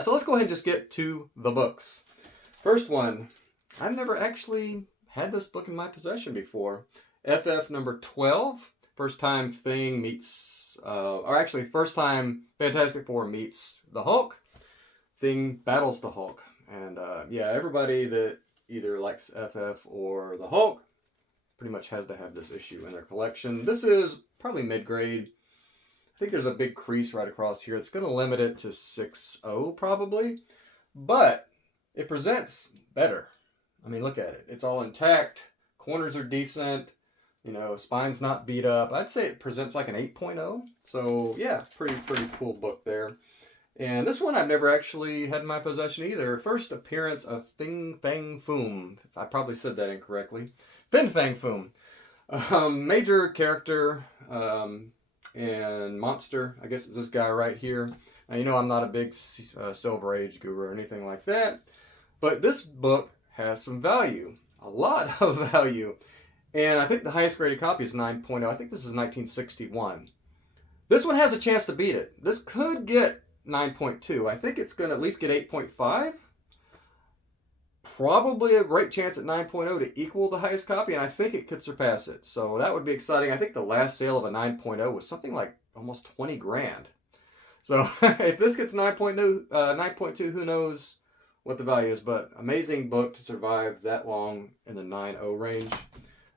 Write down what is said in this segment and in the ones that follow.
So let's go ahead and just get to the books. First one, I've never actually had this book in my possession before. FF number 12, first time Thing meets, or actually first time Fantastic Four meets the Hulk. Thing battles the Hulk. And yeah, everybody that either likes FF or the Hulk pretty much has to have this issue in their collection. This is probably mid-grade. I think there's a big crease right across here. It's going to limit it to 6.0 probably, but it presents better. I mean, look at it. It's all intact. Corners are decent. You know, spine's not beat up. I'd say it presents like an 8.0. So yeah, pretty cool book there. And this one I've never actually had in my possession either. First appearance of Fin Fang Foom. I probably said that incorrectly. Fin Fang Foom. Major character and monster, I guess, is this guy right here. Now, you know I'm not a big Silver Age guru or anything like that. But this book has some value. A lot of value. And I think the highest graded copy is 9.0. I think this is 1961. This one has a chance to beat it. This could get 9.2. I think it's going to at least get 8.5. Probably a great chance at 9.0 to equal the highest copy, and I think it could surpass it. So that would be exciting. I think the last sale of a 9.0 was something like almost 20 grand. So if this gets 9.2, who knows what the value is, but amazing book to survive that long in the 9.0 range.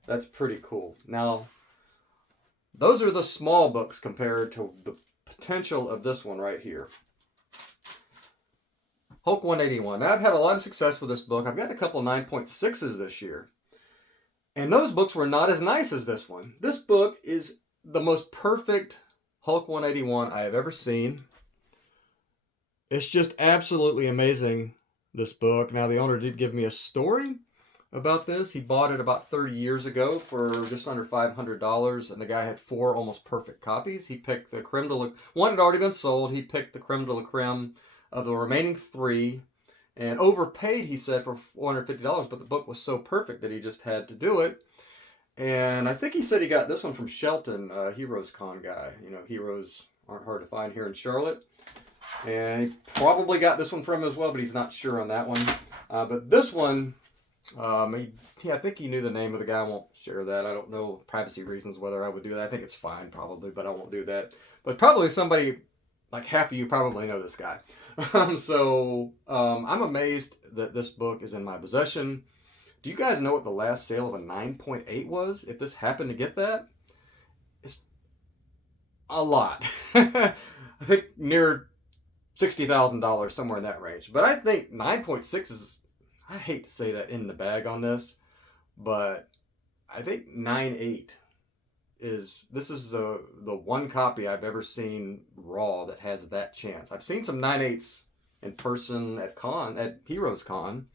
That's pretty cool. Now, those are the small books compared to the potential of this one right here. Hulk 181. Now, I've had a lot of success with this book. I've got a couple 9.6s this year. And those books were not as nice as this one. This book is the most perfect Hulk 181 I have ever seen. It's just absolutely amazing, this book. Now, the owner did give me a story about this. He bought it about 30 years ago for just under $500, and the guy had 4 almost perfect copies. He picked the creme de la... One had already been sold. He picked the creme de la creme of the remaining 3, and overpaid, he said, for $450, but the book was so perfect that he just had to do it. And I think he said he got this one from Shelton, Heroes Con guy. You know, heroes aren't hard to find here in Charlotte. And he probably got this one from him as well, but he's not sure on that one. But this one... I think he knew the name of the guy. I won't share that. I don't know, privacy reasons, whether I would do that. I think it's fine, probably, but I won't do that. But probably somebody, like half of you probably know this guy. I'm amazed that this book is in my possession. Do you guys know what the last sale of a 9.8 was? If this happened to get that, it's a lot. I think near $60,000, somewhere in that range. But I think 9.6 is... I hate to say that in the bag on this, but I think 9.8 is, this is the one copy I've ever seen raw that has that chance. I've seen some 9.8s in person at Heroes Con,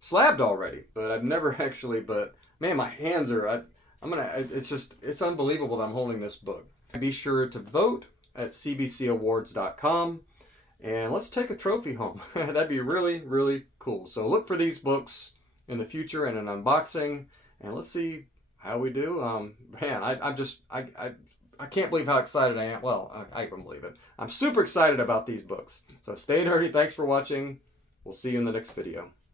slabbed already, but I've never actually, but man, my hands are, it's unbelievable that I'm holding this book. Be sure to vote at cbcawards.com. And let's take a trophy home. That'd be really, really cool. So look for these books in the future in an unboxing, and let's see how we do. Man, I can't believe how excited I am. Well, I can believe it. I'm super excited about these books. So stay nerdy. Thanks for watching. We'll see you in the next video.